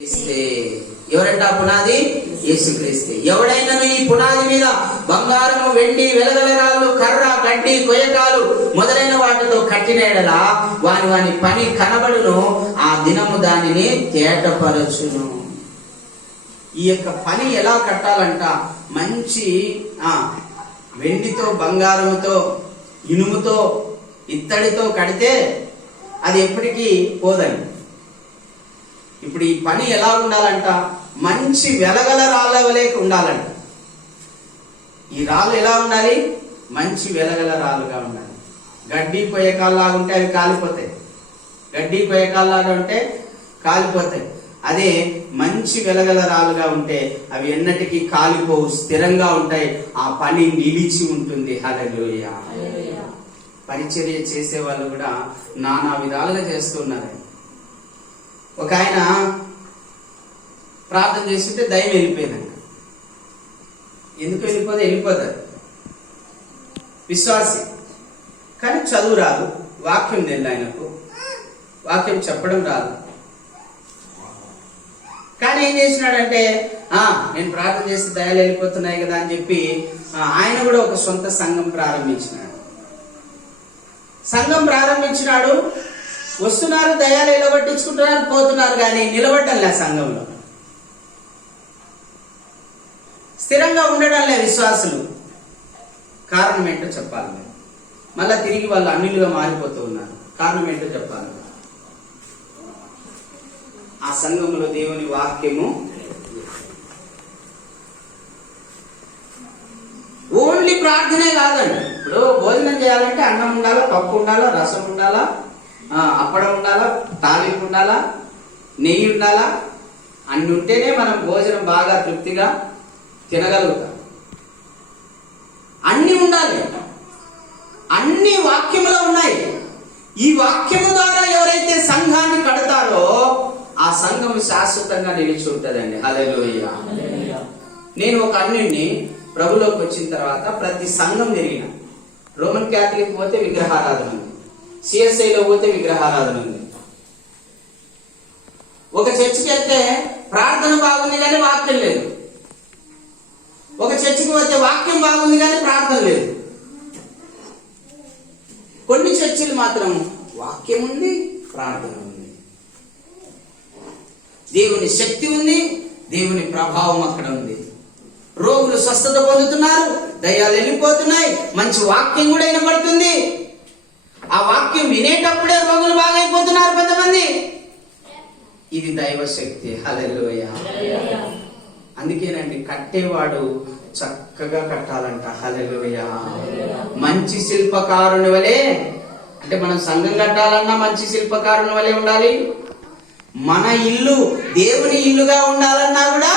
ఎవరంట పునాది? యేసుక్రీస్తే. ఎవడైనాను ఈ పునాది మీద బంగారము, వెండి, వెలగల రాళ్ళు, కర్ర, గడ్డి, కొయ్యకాలు మొదలైన వాటితో కట్టిన ఎడల వాని పని కనబడును, ఆ దినము దానిని తేటపరచును. ఈ యొక్క పని ఎలా కట్టాలంట? మంచి వెండితో, బంగారముతో, ఇనుముతో, ఇత్తడితో కడితే అది ఎప్పటికీ పోదండి. ఇప్పుడు ఈ పని ఎలా ఉండాలంట? మంచి వెలగల రాళ్ళ వలె ఉండాలంట. ఈ రాళ్ళు ఎలా ఉండాలి? మంచి వెలగల రాళ్ళుగా ఉండాలి. గడ్డి కొయ్యకాల్లాగా ఉంటే అవి కాలిపోతాయి. గడ్డి కొయ్యకాల్లాగా ఉంటే కాలిపోతాయి. అదే మంచి వెలగల రాళ్ళుగా ఉంటే అవి ఎన్నటికీ కాలిపోవు, స్థిరంగా ఉంటాయి. ఆ పని నిలిచి ఉంటుంది. హల్లెలూయా. పరిచర్య చేసే వాళ్ళు కూడా నానా విధాలుగా చేస్తున్నారు. ఒక ఆయన ప్రార్థన చేస్తుంటే దయ్యం వెళ్ళిపోయిందంట. ఎందుకు వెళ్ళిపోతుంది? విశ్వాసి కానీ చదువు రాదు, వాక్యం తెలియదు, ఆయనకు వాక్యం చెప్పడం రాదు. కానీ ఏం చేసినాడంటే నేను ప్రార్థన చేస్తే దయాలు వెళ్ళిపోతున్నాయి కదా అని చెప్పి ఆయన కూడా ఒక సొంత సంఘం ప్రారంభించినాడు. వస్తున్నారు, దయాలు నిలబట్టించుకుంటున్నారు, పోతున్నారు, కానీ నిలబడటం లే. సంఘంలో స్థిరంగా ఉండడం లే విశ్వాసులు. కారణం ఏంటో చెప్పాలి. మళ్ళా తిరిగి వాళ్ళు అన్యులుగా మారిపోతూ ఉన్నారు. కారణం ఏంటో చెప్పాలి. ఆ సంఘంలో దేవుని వాక్యము ఓన్లీ ప్రార్థనే కాదండి. ఇప్పుడు భోజనం చేయాలంటే అన్నం ఉండాలా, పప్పు ఉండాలా, రసం ఉండాలా, అప్పడం ఉండాలా, తాలింపు ఉండాలా, నెయ్యి ఉండాలా. అన్ని ఉంటేనే మనం భోజనం బాగా తృప్తిగా తినగలుగుతాం. అన్ని ఉండాలి. అన్ని వాక్యములో ఉన్నాయి. ఈ వాక్యము ద్వారా ఎవరైతే సంఘాన్ని కడతారో ఆ సంఘం శాశ్వతంగా నిలిచి ఉంటుందండి. హల్లెలూయా. నేను ఒక అన్యుణ్ణి ప్రభులోకి వచ్చిన తర్వాత ప్రతి సంఘం తిరిగిన. రోమన్ క్యాథలిక్ పోతే విగ్రహారాధన ఉంది, సిఎస్ఐలో పోతే విగ్రహారాధన ఉంది. ఒక చర్చికి వెళ్తే ప్రార్థన బాగుంది కానీ వాక్యం లేదు. ఒక చర్చికి పోతే వాక్యం బాగుంది కానీ ప్రార్థన లేదు. కొన్ని చర్చిలు మాత్రం వాక్యం ఉంది, ప్రార్థన ఉంది, దేవుని శక్తి ఉంది, దేవుని ప్రభావం అక్కడ ఉంది. రోగులు స్వస్థత పొందుతున్నారు, దయ్యాలు వెళ్ళిపోతున్నాయి, మంచి వాక్యం కూడా వినపడుతుంది. ఆ వాక్యం వినేటప్పుడే రోగులు బాగైపోతున్నారు కొంతమంది. ఇది దైవ శక్తి. హల్లెలూయా. అందుకేనండి కట్టేవాడు చక్కగా కట్టాలంట. హల్లెలూయా. మంచి శిల్పకారుని వలె, అంటే మనం సంఘం కట్టాలన్నా మంచి శిల్పకారుని వలె ఉండాలి. మన ఇల్లు దేవుని ఇల్లుగా ఉండాలన్నా కూడా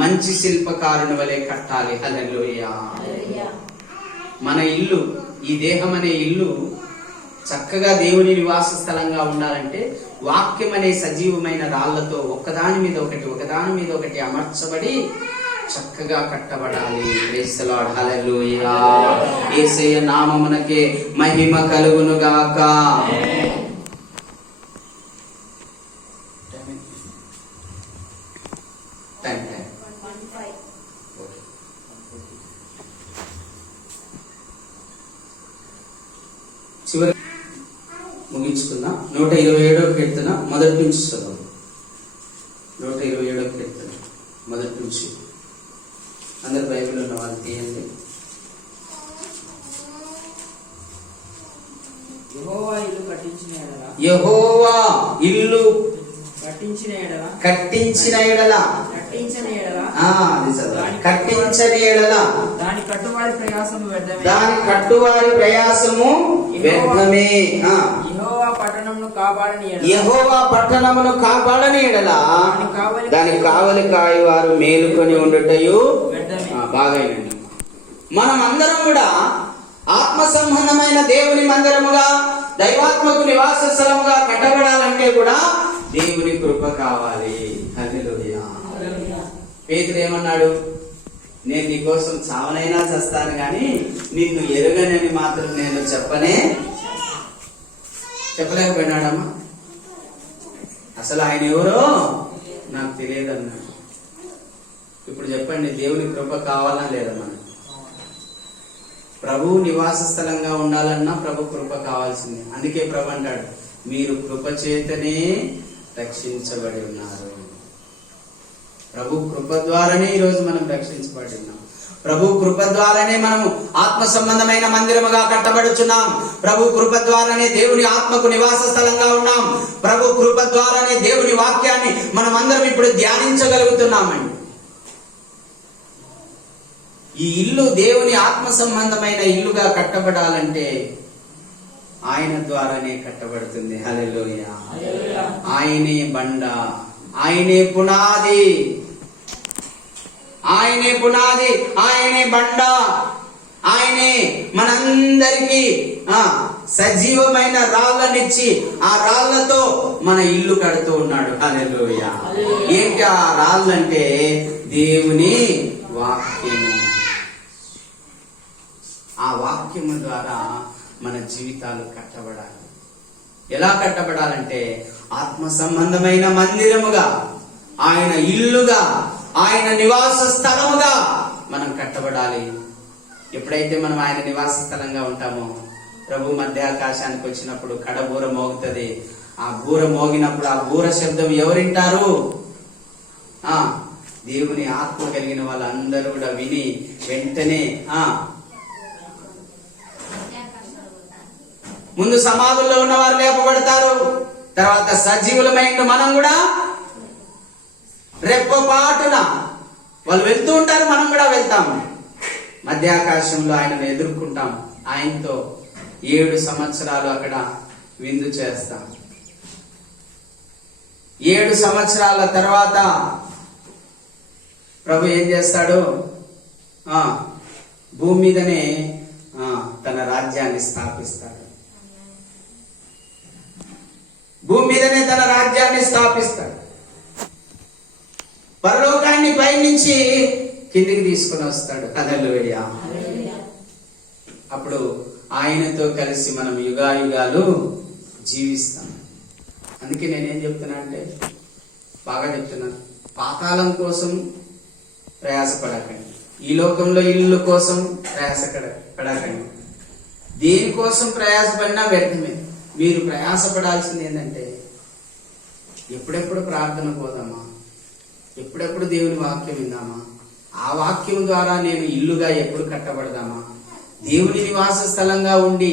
మంచి శిల్పకారుని వలె కట్టాలి. హల్లెలూయా. మన ఇల్లు, ఈ దేహం అనే ఇల్లు చక్కగా దేవుని నివాస స్థలంగా ఉండాలంటే వాక్యం అనే సజీవమైన రాళ్లతో ఒకదాని మీద ఒకటి అమర్చబడి చక్కగా కట్టబడాలి. Praise the Lord. హల్లెలూయా. యేసయ్య నామమునకే మహిమ కలుగును గాక. చివరి ముగించుకున్నా. 127వ కీర్తన మొదటి నుంచి చదువు. 127వ కీర్తన మొదటి నుంచి. అందరు బైబిల్ ఉన్న వాళ్ళు తీయండి. యెహోవా ఇల్లు కట్టించిన ఎడల దాని కట్టువారి ప్రయాసము వ్యర్థమే. యెహోవా పట్టణమును కాపాడని ఎడల దాని కావలి కాయవారు మేలుకొని ఉండటయు బాగైనండి. మనం అందరం కూడా ఆత్మ సంబంధమైన దేవుని మందిరముగా, దైవాత్మకు నివాస స్థలముగా కట్టబడాలంటే కూడా దేవుని కృప కావాలి. హల్లెలూయా. పేతురు ఏమన్నాడు? నేను నీ కోసం చావనైనా చేస్తాను కానీ నిన్ను ఎరుగనని మాత్రం నేను చెప్పలేకపోయినాడమ్మా. అసలు ఆయన ఎవరో చెప్పండి, దేవుని కృప కావాలా లేదా మనకు? ప్రభు నివాస స్థలంగా ఉండాలన్నా ప్రభు కృప కావాల్సింది. అందుకే ప్రభు అంటాడు, మీరు కృప చేతనే రక్షించబడి ఉన్నారు. ప్రభు కృప ద్వారానే ఈరోజు మనం రక్షించబడి ఉన్నాం. ప్రభు కృప ద్వారానే మనము ఆత్మ సంబంధమైన మందిరముగా కట్టబడుచున్నాం. ప్రభు కృప ద్వారానే దేవుని ఆత్మకు నివాస స్థలంగా ఉన్నాం. ప్రభు కృప ద్వారానే దేవుని వాక్యాన్ని మనం అందరం ఇప్పుడు ధ్యానించగలుగుతున్నామండి. ఈ ఇల్లు దేవుని ఆత్మ సంబంధమైన ఇల్లుగా కట్టబడాలంటే ఆయన ద్వారానే కట్టబడుతుంది. హల్లెలూయా. ఆయనే బండ, ఆయనే పునాది, ఆయనే పునాది, ఆయనే బండ, ఆయనే మనందరికీ సజీవమైన రాళ్ళనిచ్చి ఆ రాళ్లతో మన ఇల్లు కడుతూ ఉన్నాడు. హల్లెలూయా. ఏంటి ఆ రాళ్ళంటే దేవుని వాక్యము. ఆ వాక్యము ద్వారా మన జీవితాలు కట్టబడాలి. ఎలా కట్టబడాలంటే ఆత్మ సంబంధమైన మందిరముగా, ఆయన ఇల్లుగా, ఆయన నివాస స్థలముగా మనం కట్టబడాలి. ఎప్పుడైతే మనం ఆయన నివాస స్థలంగా ఉంటామో, ప్రభు మధ్యాకాశానికి వచ్చినప్పుడు కడబూర మోగుతుంది. ఆ బూర మోగినప్పుడు ఆ బూర శబ్దం ఎవరింటారు? దేవుని ఆత్మ కలిగిన వాళ్ళందరూ కూడా విని వెంటనే ముందు సమాధుల్లో ఉన్నవారు లేపబడతారు. తర్వాత సజీవులమైన మనం కూడా రెప్పపాటున వాళ్ళు వెళ్తూ ఉంటారు, మనం కూడా వెళ్తాము. మధ్యాకాశంలో ఆయనను ఎదుర్కొంటాం. ఆయనతో 7 సంవత్సరాలు అక్కడ విందు చేస్తాం. 7 సంవత్సరాల తర్వాత ప్రభు ఏం చేస్తాడు? భూమి మీదనే తన రాజ్యాన్ని స్థాపిస్తాడు. భూమి మీదనే తన రాజ్యాన్ని స్థాపిస్తాడు. పరలోకాన్ని పైనుంచి కిందికి తీసుకుని వస్తాడు. హల్లెలూయా. అప్పుడు ఆయనతో కలిసి మనం యుగాయుగాలు జీవిస్తాం. అందుకే నేనేం చెప్తున్నా అంటే, బాగా చెప్తున్నాను, పాతాళం కోసం ప్రయాసపడకండి, ఈ లోకంలో ఇల్లు కోసం ప్రయాసపడకండి. దేనికోసం ప్రయాసపడినా వ్యర్థమే. మీరు ప్రయాసపడాల్సింది ఏంటంటే, ఎప్పుడెప్పుడు ప్రార్థన పోదామా, ఎప్పుడెప్పుడు దేవుని వాక్యం విందామా, ఆ వాక్యం ద్వారా నేను ఇల్లుగా ఎప్పుడు కట్టబడదామా, దేవుని నివాస స్థలంగా ఉండి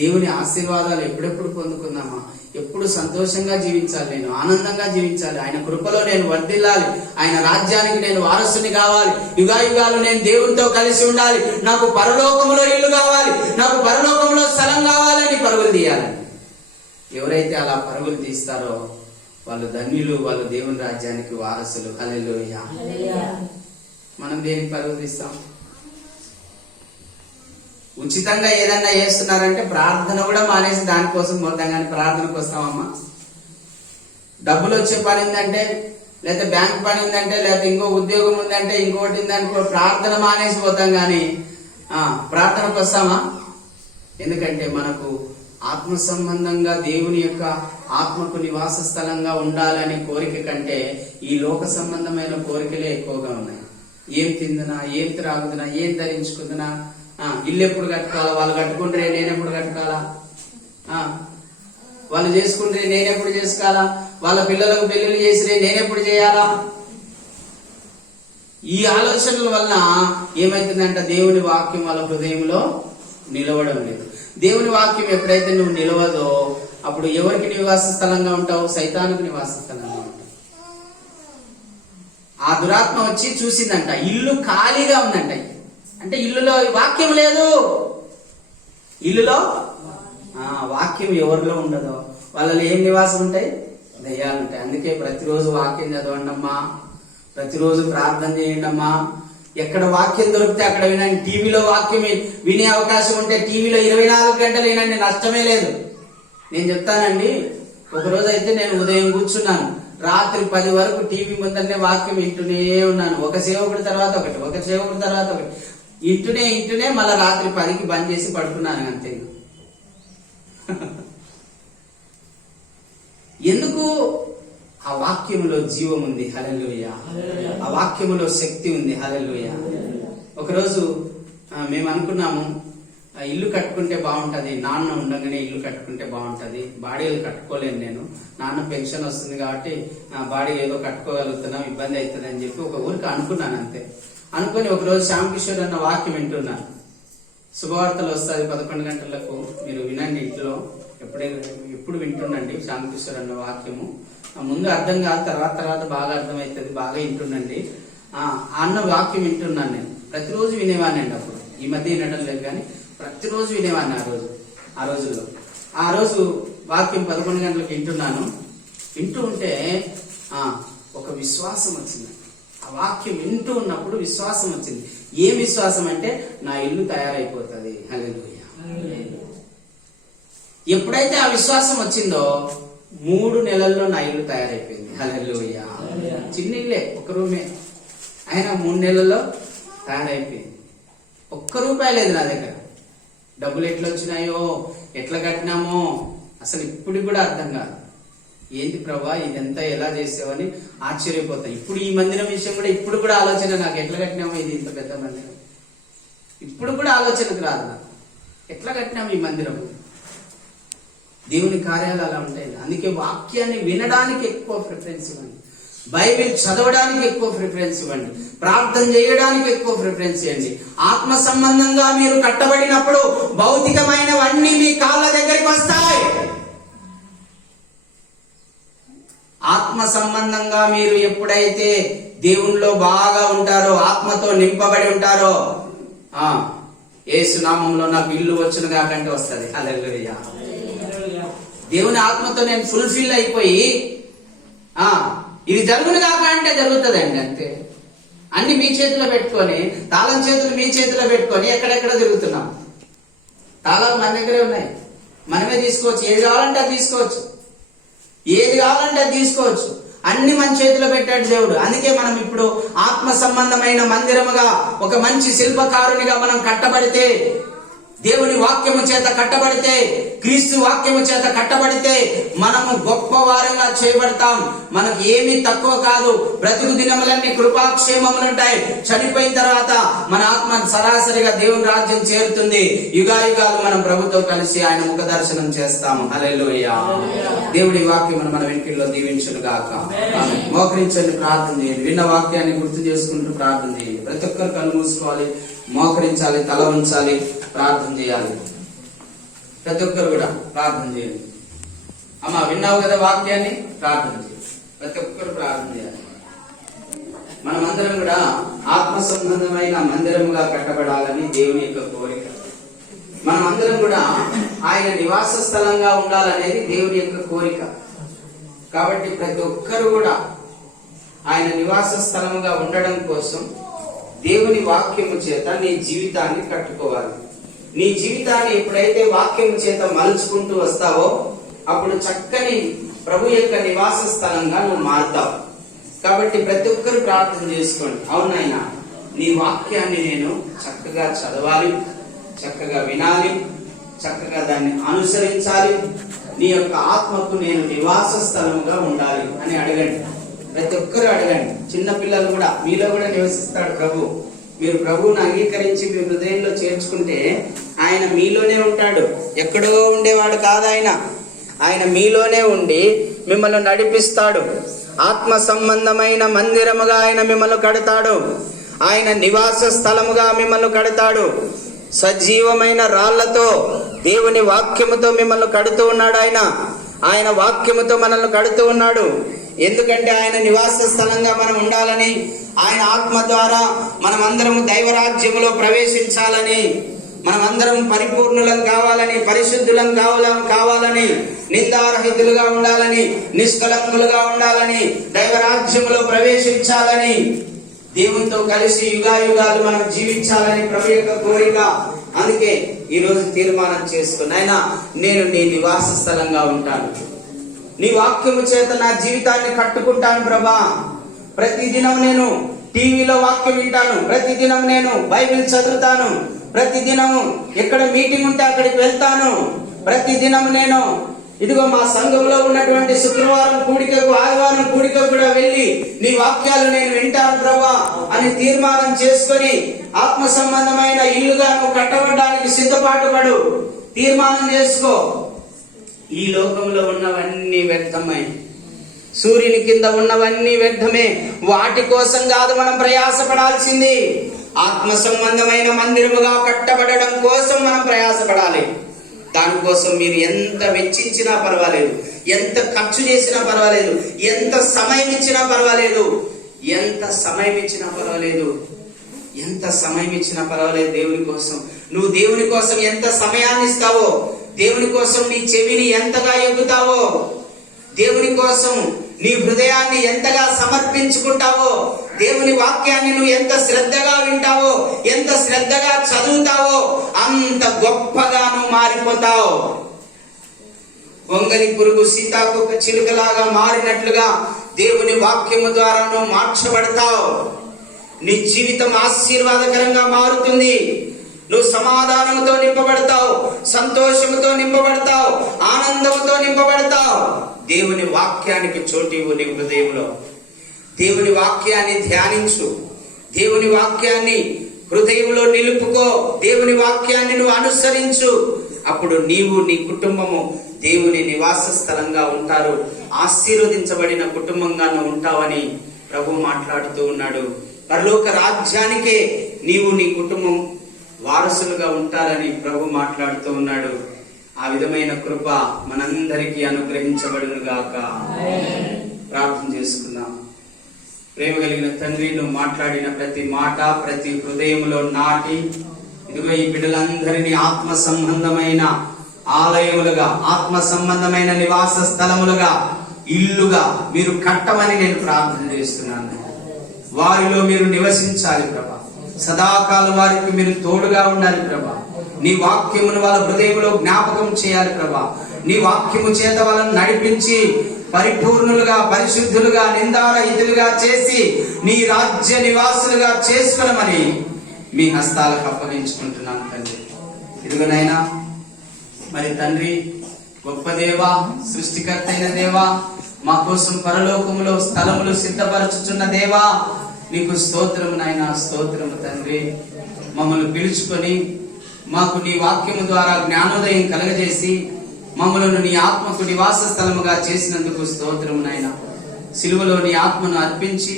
దేవుని ఆశీర్వాదాలు ఎప్పుడెప్పుడు పొందుకుందామా, ఎప్పుడు సంతోషంగా జీవించాలి, నేను ఆనందంగా జీవించాలి, ఆయన కృపలో నేను వర్ధిల్లాలి, ఆయన రాజ్యానికి నేను వారసుని కావాలి, యుగాయుగాలు నేను దేవునితో కలిసి ఉండాలి, నాకు పరలోకంలో ఇల్లు కావాలి, నాకు పరలోకంలో స్థలం కావాలని పరుగులు తీయాలని ఎవరైతే అలా పరుగులు తీస్తారో వాళ్ళు ధన్యులు, వాళ్ళు దేవుని రాజ్యానికి వారసులు. హల్లెలూయా. మనం దేనికి పరుగులు తీస్తాం? ఉచితంగా ఏదన్నా చేస్తున్నారంటే ప్రార్థన కూడా మానేసి దానికోసం పోతాం, కానీ ప్రార్థనకు వస్తామమ్మా. డబ్బులు వచ్చే పని ఉందంటే, లేకపోతే బ్యాంక్ పని ఉందంటే, లేకపోతే ఇంకో ఉద్యోగం ఉందంటే, ఇంకోటి ఉందనుకో ప్రార్థన మానేసి పోతాం, కానీ ప్రార్థనకు వస్తామా? ఎందుకంటే మనకు ఆత్మ సంబంధంగా దేవుని యొక్క ఆత్మకు నివాస స్థలంగా ఉండాలని కోరిక కంటే ఈ లోక సంబంధమైన కోరికలే ఎక్కువగా ఉన్నాయి. ఏం తిందునా, ఏం త్రాగుదునా, ఏం ధరించుకుందునా, ఇల్లు ఎప్పుడు కట్టుకోవాలా, వాళ్ళు కట్టుకుంటే నేనెప్పుడు కట్టుకోవాలా, వాళ్ళు చేసుకుంటే నేనెప్పుడు చేసుకోవాలా, వాళ్ళ పిల్లలకు పెళ్లిళ్ళు చేసిరే నేనెప్పుడు చేయాలా. ఈ ఆలోచనల వలన ఏమైతుందంటే దేవుని వాక్యం వాళ్ళ హృదయంలో నిలవడం లేదు. దేవుని వాక్యం ఎప్పుడైతే నువ్వు నిలవదో అప్పుడు ఎవరికి నివాస స్థలంగా ఉంటావు? సైతానుకు నివాస స్థలంగా ఉంటావు. ఆ దురాత్మ వచ్చి చూసిందంట, ఇల్లు ఖాళీగా ఉందంట. అంటే ఇల్లులో వాక్యం లేదు. ఇల్లులో వాక్యం ఎవరిలో ఉండదో వాళ్ళలో ఏం నివాసం ఉంటాయి? దయ్యాలు ఉంటాయి. అందుకే ప్రతిరోజు వాక్యం చదవండమ్మా, ప్రతిరోజు ప్రార్థన చేయండి అమ్మా. ఎక్కడ వాక్యం దొరికితే అక్కడ వినండి. టీవీలో వాక్యం వినే అవకాశం ఉంటే టీవీలో 24 గంటలు వినండి, నష్టమే లేదు. నేను చెప్తానండి, ఒకరోజు అయితే నేను ఉదయం కూర్చున్నాను, రాత్రి 10 వరకు టీవీ ముందరనే వాక్యం వింటూనే ఉన్నాను. ఒక సేవకుడి తర్వాత ఒకటి, ఒక సేవకుడి తర్వాత ఒకటి ఇంటూనే మళ్ళీ రాత్రి 10కి బంద్ చేసి పడుకున్నాను అంతే. ఎందుకు? ఆ వాక్యములో జీవం ఉంది. హల్లెలూయా. ఆ వాక్యములో శక్తి ఉంది. హల్లెలూయా. ఒకరోజు మేము అనుకున్నాము ఇల్లు కట్టుకుంటే బాగుంటది, నాన్న ఉండగానే ఇల్లు కట్టుకుంటే బాగుంటది, బాడీలు కట్టుకోలేను నేను, నాన్న పెన్షన్ వస్తుంది కాబట్టి బాడీ ఏదో కట్టుకోగలుగుతున్నాం, ఇబ్బంది అవుతుంది అని చెప్పి ఒక ఊరికి అనుకున్నాను. అంతే అనుకుని ఒకరోజు శ్యామకిషోర్ అన్న వాక్యం వింటున్నాను. శుభవార్తలు వస్తుంది 11 గంటలకు, మీరు వినండి ఇంట్లో, ఎప్పుడు వింటుండండి శ్యామకిషోర్ అన్న వాక్యము. ముందు అర్థం కాదు, తర్వాత బాగా అర్థమవుతుంది, బాగా వింటుండండి. అన్న వాక్యం వింటున్నాను నేను. ప్రతిరోజు వినేవాడిని అప్పుడు, ఈ మధ్య వినడం లేదు కానీ ప్రతిరోజు వినేవాడిని ఆ రోజుల్లో. ఆ రోజు వాక్యం 11 గంటలకు వింటున్నాను. వింటూ ఉంటే ఒక విశ్వాసం వచ్చింది. ఆ వాక్యం వింటూ ఉన్నప్పుడు విశ్వాసం వచ్చింది. ఏం విశ్వాసం అంటే నా ఇల్లు తయారైపోతుంది. హల్లెలూయా. ఎప్పుడైతే ఆ విశ్వాసం వచ్చిందో 3 నెలల్లో నా ఇల్లు తయారైపోయింది. హల్లెలూయా. చిన్న ఇల్లే, ఒక రూమే, అయినా 3 నెలల్లో తయారైపోయింది. ఒక్క రూపాయి లేదు నా దగ్గర. డబ్బులు ఎట్లా వచ్చినాయో, ఎట్లా కట్టినామో అసలు ఇప్పుడు కూడా అర్థం కాదు. ఏంటి ప్రభా ఇదంతా ఎలా చేసావని ఆశ్చర్యపోతా. ఇప్పుడు ఈ మందిరం విషయం కూడా ఇప్పుడు కూడా ఆలోచన, నాకు ఎట్లా కట్టినామో ఇది ఇంత పెద్ద మందిరం, ఇప్పుడు కూడా ఆలోచనకు రాదు నాకు. ఎట్లా కట్టినాము ఈ మందిరం? దేవుని కార్యాలు అలా ఉంటాయి. అందుకే వాక్యాన్ని వినడానికి ఎక్కువ ప్రిఫరెన్స్ ఇవ్వండి, బైబిల్ చదవడానికి ఎక్కువ ప్రిఫరెన్స్ ఇవ్వండి, ప్రార్థన చేయడానికి ఎక్కువ ప్రిఫరెన్స్ ఇవ్వండి. ఆత్మ సంబంధంగా మీరు కట్టబడినప్పుడు భౌతికమైనవన్నీ మీ కాళ్ళ దగ్గరికి వస్తాయి. ఆత్మ సంబంధంగా మీరు ఎప్పుడైతే దేవునిలో బాగా ఉంటారో, ఆత్మతో నింపబడి ఉంటారో, యేసు నామములో నాకు ఇల్లు వచ్చును కాకంటే వస్తుంది. హల్లెలూయా. దేవుని ఆత్మతో నేను ఫుల్ఫిల్ అయిపోయి ఇది జరుగును కాక అంటే జరుగుతుందండి. అంతే. అన్ని మీ చేతిలో పెట్టుకొని, తాళం చేతులు మీ చేతిలో పెట్టుకొని ఎక్కడెక్కడ తిరుగుతున్నాం. తాళాలు మన దగ్గరే ఉన్నాయి, మనమే తీసుకోవచ్చు. ఏది కావాలంటే అది తీసుకోవచ్చు, ఏది కావాలంటే అది తీసుకోవచ్చు. అన్ని మన చేతిలో పెట్టాడు దేవుడు. అందుకే మనం ఇప్పుడు ఆత్మ సంబంధమైన మందిరముగా, ఒక మంచి శిల్పకారునిగా మనం కట్టబడితే, దేవుని వాక్యము చేత కట్టబడితే, క్రీస్తు వాక్యము చేత కట్టబడితే మనము గొప్ప వారంగా చేయబడతాం. మనకు ఏమీ తక్కువ కాదు. బ్రతుకు దినములన్నీ కృపాక్షేమములుంటాయి. చనిపోయిన తర్వాత మన ఆత్మ సరాసరిగా దేవుని రాజ్యం చేరుతుంది. యుగాయుగాలు మనం ప్రభుతో కలిసి ఆయన ముఖ దర్శనం చేస్తాము. హల్లెలూయా. దేవుడి వాక్యమును మన వెంకిల్లో దీవించును గాక. మోకరించండి, ప్రార్థన చేయండి. విన్న వాక్యాన్ని గుర్తు చేసుకుంటూ ప్రార్థన చేయండి. ప్రతి ఒక్కరు కళ్ళు మూసుకోవాలి, మోకరించాలి, తల ఉంచాలి, ప్రార్థన చేయాలి. ప్రతి ఒక్కరు కూడా ప్రార్థన చేయండి. అమ్మా విన్నావు కదా వాక్యాన్ని, ప్రార్థన చేయండి. ప్రతి ఒక్కరు ప్రార్థన చేయాలి. మనమందరం కూడా ఆత్మ సంబంధమైన మందిరముగా కట్టబడాలని దేవుని యొక్క కోరిక. మనమందరం కూడా ఆయన నివాస స్థలంగా ఉండాలనేది దేవుని యొక్క కోరిక. కాబట్టి ప్రతి ఒక్కరు కూడా ఆయన నివాస స్థలముగా ఉండడం కోసం దేవుని వాక్యము చేత నీ జీవితాన్ని కట్టుకోవాలి. నీ జీవితాన్ని ఎప్పుడైతే వాక్యము చేత మలుచుకుంటూ వస్తావో అప్పుడు చక్కని ప్రభు యొక్క నివాస స్థలంగా నువ్వు మారుతావు. కాబట్టి ప్రతి ఒక్కరు ప్రార్థన చేసుకోండి. అవునైనా నీ వాక్యాన్ని నేను చక్కగా చదవాలి, చక్కగా వినాలి, చక్కగా దాన్ని అనుసరించాలి, నీ యొక్క ఆత్మకు నేను నివాస స్థలముగా ఉండాలి అని అడగండి. ప్రతి ఒక్కరు అడగండి. చిన్న పిల్లలు కూడా, మీలో కూడా నివసిస్తాడు ప్రభు. మీరు ప్రభువుని అంగీకరించి మీ హృదయంలో చేర్చుకుంటే ఆయన మీలోనే ఉంటాడు. ఎక్కడో ఉండేవాడు కాదు ఆయన. ఆయన మీలోనే ఉండి మిమ్మల్ని నడిపిస్తాడు. ఆత్మ సంబంధమైన మందిరముగా ఆయన మిమ్మల్ని కడతాడు. ఆయన నివాస స్థలముగా మిమ్మల్ని కడతాడు. సజీవమైన రాళ్లతో, దేవుని వాక్యముతో మిమ్మల్ని కడుతూ ఉన్నాడు. ఆయన వాక్యముతో మనల్ని కడుతూ ఉన్నాడు. ఎందుకంటే ఆయన నివాస స్థలంగా మనం ఉండాలని, ఆయన ఆత్మ ద్వారా మనమందరం దైవరాజ్యములో ప్రవేశించాలని, మనమందరం పరిపూర్ణులం కావాలని, పరిశుద్ధులం కావాలని, నిందారహితులుగా ఉండాలని, నిష్కలంకులుగా ఉండాలని, దైవరాజ్యములో ప్రవేశించాలని, దేవునితో కలిసి యుగాయుగాలు మనం జీవించాలని ప్రభు యొక్క కోరిక. అందుకే ఈ రోజు తీర్మానం చేసుకుని, నాయనా నేను నీ నివాస స్థలంగా ఉంటాను, నీ వాక్యము చేత నా జీవితాన్ని కట్టుకుంటాను ప్రభా. ప్రతిదినం నేను టీవీలో వాక్యం వింటాను, ప్రతిదినం నేను బైబిల్ చదువుతాను, ప్రతిదినము ఎక్కడ మీటింగ్ ఉంటే అక్కడికి వెళ్తాను, ప్రతిదినం నేను ఇదిగో మా సంఘంలో ఉన్నటువంటి శుక్రవారం కూడికకు, ఆదివారం కూడికకు కూడా వెళ్ళి నీ వాక్యాలు నేను వింటాను ప్రభా అని తీర్మానం చేసుకొని ఆత్మ సంబంధమైన ఇల్లుగా నువ్వు కట్టబడడానికి సిద్ధపాటుపడు. తీర్మానం చేసుకో. ఈ లోకంలో ఉన్నవన్నీ వ్యర్థమై, సూర్యుని కింద ఉన్నవన్నీ వ్యర్థమే. వాటి కోసం కాదు మనం ప్రయాసపడాల్సింది. ఆత్మ సంబంధమైన మందిరముగా కట్టబడడం కోసం మనం ప్రయాసపడాలి. దానికోసం మీరు ఎంత వెచ్చించినా పర్వాలేదు, ఎంత ఖర్చు చేసినా పర్వాలేదు, ఎంత సమయం ఇచ్చినా పర్వాలేదు, ఎంత సమయం ఇచ్చినా పర్వాలేదు, ఎంత సమయం ఇచ్చినా పర్వాలేదు. దేవుని కోసం నువ్వు దేవుని కోసం ఎంత సమయాన్ని ఇస్తావో, దేవుని కోసం నీ చెవిని ఎంతగా ఎగ్గుతావో, దేవుని కోసం నీ హృదయాన్ని ఎంతగా సమర్పించుకుంటావో, దేవుని వాక్యాన్ని నువ్వు ఎంత శ్రద్ధగా వింటావో, ఎంత శ్రద్ధగా చదువుతావో, అంత గొప్పగా నువ్వు మారిపోతావు. గొంగలి పురుగు సీతాకొక చిలుకలాగా మారినట్లుగా దేవుని వాక్యము ద్వారా నువ్వు మార్చబడతావు. నీ జీవితం ఆశీర్వాదకరంగా మారుతుంది. నువ్వు సమాధానంతో నింపబడతావు, సంతోషముతో నింపబడతావు, ఆనందంతో నింపబడతావు. దేవుని వాక్యానికి చోటివ్వు నీ హృదయంలో. దేవుని వాక్యాన్ని ధ్యానించు, దేవుని వాక్యాన్ని హృదయంలో నిలుపుకో, దేవుని వాక్యాన్ని నువ్వు అనుసరించు. అప్పుడు నీవు, నీ కుటుంబము దేవుని నివాస స్థలంగా ఉంటారు. ఆశీర్వదించబడిన కుటుంబంగా నువ్వు ఉంటావని ప్రభు మాట్లాడుతూ ఉన్నాడు. పరలోక రాజ్యానికే నీవు, నీ కుటుంబం వారసులుగా ఉంటారని ప్రభు మాట్లాడుతూ ఉన్నాడు. ఆ విధమైన కృప మనందరికీ అనుగ్రహించబడును గాక. ప్రార్థన చేసుకుందాం. ప్రేమ కలిగిన తండ్రి, నువ్వు మాట్లాడిన ప్రతి మాట ప్రతి హృదయంలో నాటి ఇదిగో ఈ బిడ్డలందరినీ ఆత్మ సంబంధమైన ఆలయములుగా, ఆత్మ సంబంధమైన నివాస స్థలములుగా, ఇల్లుగా మీరు కట్టమని నేను ప్రార్థన చేస్తున్నాను. వారిలో మీరు నివసించాలి ప్రభా. సదాకాలం వారికి మీరు తోడుగా ఉండాలి ప్రభా. నీ వాక్యమును వాళ్ళ హృదయంలో జ్ఞాపకం చేయాలి ప్రభా. నీ వాక్యము చేత వాళ్ళని నడిపించి పరిపూర్ణులుగా, పరిశుద్ధులుగా, నిందారహితులుగా చేసి నీ రాజ్య నివాసులుగా చేసుకునమని మీ హస్తాలకు అప్పగించుకుంటున్నాను తండ్రి. ఇదిగోనైనా మరి తండ్రి, గొప్ప దేవా, సృష్టికర్త అయిన దేవా, మా కోసం పరలోకములో స్థలములు సిద్ధపరచుచున్న దేవా, నీకు స్తోత్రము నాయన, స్తోత్రము తండ్రి. మమ్మల్ని పిలుచుకొని మాకు నీ వాక్యము ద్వారా జ్ఞానోదయం కలగజేసి మమ్మలను నీ ఆత్మకు నివాస స్థలముగా చేసినందుకు స్తోత్రము నాయన. సిలువలో నీ ఆత్మను అర్పించి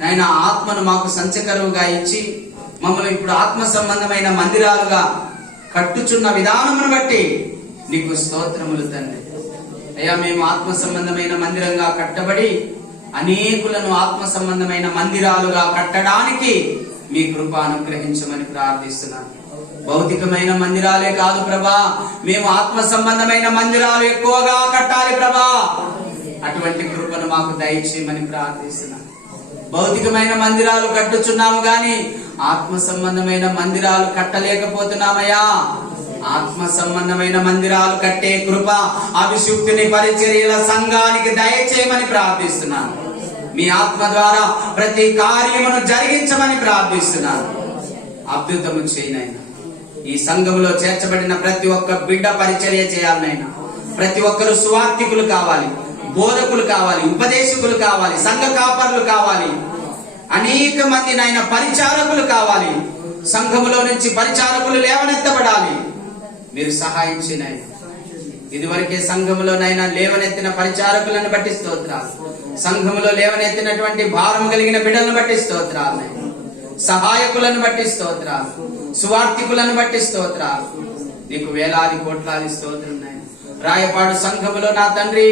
నాయన, ఆత్మను మాకు సంచకరువుగా ఇచ్చి మమ్మల్ని ఇప్పుడు ఆత్మ సంబంధమైన మందిరాలుగా కట్టుచున్న విధానమును బట్టి నీకు స్తోత్రములు తండ్రి. అయ్యా, మేము ఆత్మ సంబంధమైన మందిరంగా కట్టబడి అనేకులను ఆత్మ సంబంధమైన మందిరాలుగా కట్టడానికి మీ కృప అనుగ్రహించమని ప్రార్థిస్తున్నాను. భౌతికమైన మందిరాలే కాదు ప్రభా, మేము ఆత్మ సంబంధమైన మందిరాలు ఎక్కువగా కట్టాలి ప్రభా. అటువంటి కృపను మాకు దయచేయమని ప్రార్థిస్తున్నాను. భౌతికమైన మందిరాలు కట్టుచున్నాము గాని ఆత్మ సంబంధమైన మందిరాలు కట్టలేకపోతున్నామయ్యా. ఆత్మ సంబంధమైన మందిరాలు కట్టే కృప అభిషిక్తుని పరిచర్యల సంఘానికి దయచేయమని ప్రార్థిస్తున్నాను. మీ ఆత్మ ద్వారా ప్రతి కార్యమును జరిగించమని ప్రార్థిస్తున్నాను. అద్భుతము చేయనైనా ఈ సంఘంలో చేర్చబడిన ప్రతి ఒక్క బిడ్డ పరిచర్య చేయాలనైనా. ప్రతి ఒక్కరు సువార్థికులు కావాలి, బోధకులు కావాలి, ఉపదేశకులు కావాలి, సంఘ కాపరులు కావాలి, అనేక మంది నాయన పరిచారకులు కావాలి. సంఘములో నుంచి పరిచారకులు లేవనెత్తబడాలి. మీరు సహాయం చేయనైనా. ఇదివరకే సంఘములోనైనా లేవనెత్తిన పరిచారకులను బట్టి స్తోత్రాలు, సంఘములో లేవనెత్తినటువంటి భారం కలిగిన బిడ్డలను బట్టి స్తోత్రాలు, సహాయకులను బట్టి స్తోత్రాలు, సువార్థికులను బట్టి స్తోత్రాలు. నీకు వేలాది కోట్లాది స్తోత్రం నాయన. రాయపాడు సంఘములో నా తండ్రి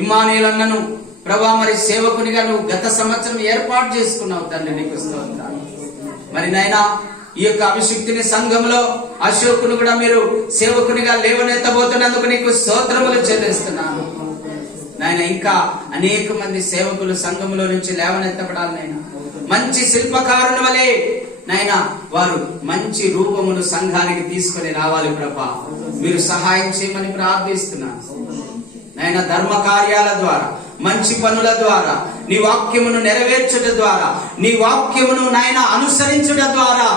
ఇమ్మానుయేలన్నను ప్రభా మరి సేవకునిగా నువ్వు గత సంవత్సరం ఏర్పాటు చేసుకున్నావు తండ్రి, నీకు స్తోత్రాలు. మరి నాయనా, ఈ యొక్క అభిషిక్తుని సంఘంలో అశోకును కూడా మీరు సేవకునిగా లేవనెత్తబోతున్నందుకు నీకు స్తోత్రములు చెల్లిస్తున్నాను నాయన. ఇంకా అనేక మంది సేవకులు సంఘంలో నుంచి లేవనెత్తబడాలి నాయన. మంచి శిల్పకారుని వలె నాయన వారు మంచి రూపమును సంఘానికి తీసుకొని రావాలి ప్రభా. మీరు సహాయం చేయమని ప్రార్థిస్తున్నాను నాయన. ధర్మ కార్యాల ద్వారా, మంచి పనుల ద్వారా, నీ వాక్యమును నెరవేర్చుట ద్వారా, నీ వాక్యమును నాయన అనుసరించుట ద్వారా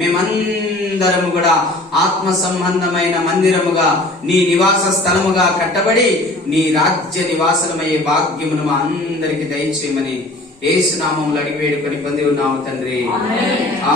మేమందరం మనమందరము కూడా ఆత్మ సంబంధమైన మందిరముగా నీ నివాస స్థలముగా కట్టబడి నీ రాజ్య నివాసమయ్యే భాగ్యమును మా అందరికి దయచేయమని యేసు నామములో అడిగి వేడుకొని పొంది ఉన్నాము తండ్రి.